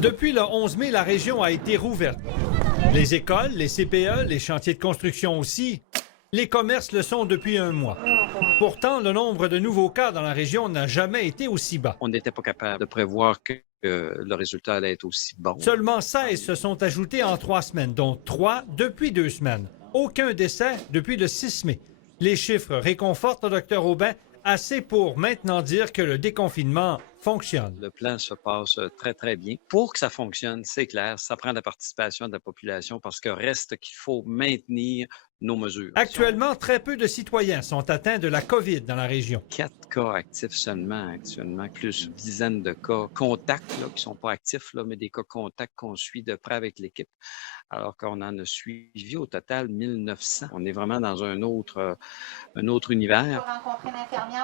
Depuis le 11 mai, la région a été rouverte. Les écoles, les CPE, les chantiers de construction aussi. Les commerces le sont depuis un mois. Pourtant, le nombre de nouveaux cas dans la région n'a jamais été aussi bas. On n'était pas capable de prévoir que le résultat allait être aussi bon. Seulement 16 se sont ajoutés en 3 semaines, dont 3 depuis 2 semaines. Aucun décès depuis le 6 mai. Les chiffres réconfortent le Dr Aubin assez pour maintenant dire que le déconfinement fonctionne. Le plan se passe très, très bien. Pour que ça fonctionne, c'est clair, ça prend la participation de la population parce que reste qu'il faut maintenir nos mesures. Actuellement, très peu de citoyens sont atteints de la COVID dans la région. 4 cas actifs seulement actuellement, plus une dizaine de cas contacts là, qui ne sont pas actifs, là, mais des cas contacts qu'on suit de près avec l'équipe, alors qu'on en a suivi au total 1900. On est vraiment dans un autre univers.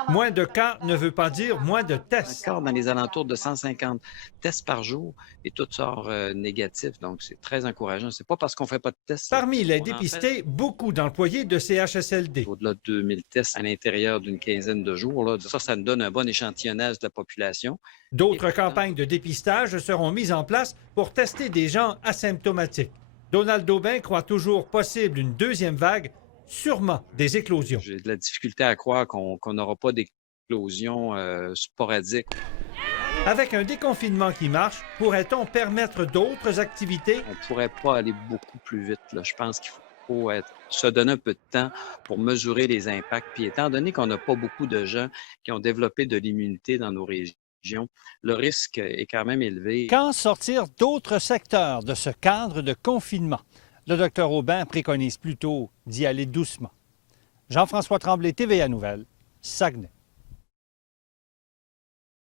Moins de cas ne veut pas dire moins de tests. Encore dans les alentours de 150 tests par jour et tout sort négatif, donc c'est très encourageant. C'est pas parce qu'on fait pas de tests. Parmi les On en dépistés, beaucoup d'employés de CHSLD. au-delà de 2000 tests à l'intérieur d'une quinzaine de jours. Là. Ça nous donne un bon échantillonnage de la population. D'autres campagnes de dépistage seront mises en place pour tester des gens asymptomatiques. Donald Aubin croit toujours possible une deuxième vague, sûrement des éclosions. J'ai de la difficulté à croire qu'on n'aura pas d'éclosion sporadique. Avec un déconfinement qui marche, pourrait-on permettre d'autres activités? On ne pourrait pas aller beaucoup plus vite. Là. Je pense qu'il faut se donner un peu de temps pour mesurer les impacts. Puis étant donné qu'on n'a pas beaucoup de gens qui ont développé de l'immunité dans nos régions, le risque est quand même élevé. Quand sortir d'autres secteurs de ce cadre de confinement? Le Dr Aubin préconise plutôt d'y aller doucement. Jean-François Tremblay, TVA Nouvelles, Saguenay.